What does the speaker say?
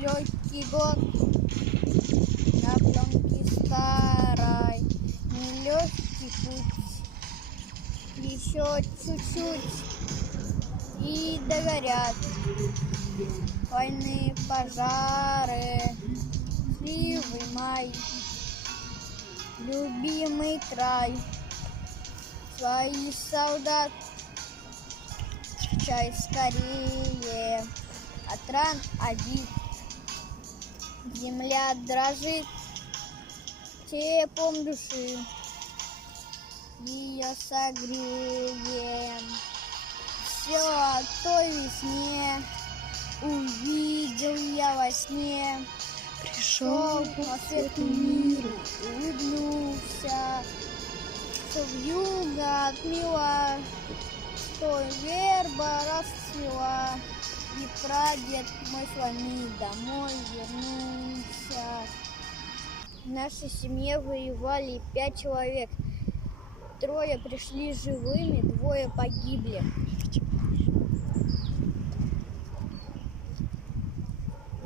нелегкий год на пленке старой, нелегкий путь, еще чуть-чуть и догорят войны, пожары, сливый май, любимый край, своих солдат, чай скорее от ран обид. Земля дрожит теплом души, ее согреем. Все о той весне увидел я во сне. Пришел по свету миру, улыбнулся, что вьюга отмела, что верба расцвела, и прадед мой с вами домой вернулся. В нашей семье воевали 5 человек. 3 пришли живыми, 2 погибли.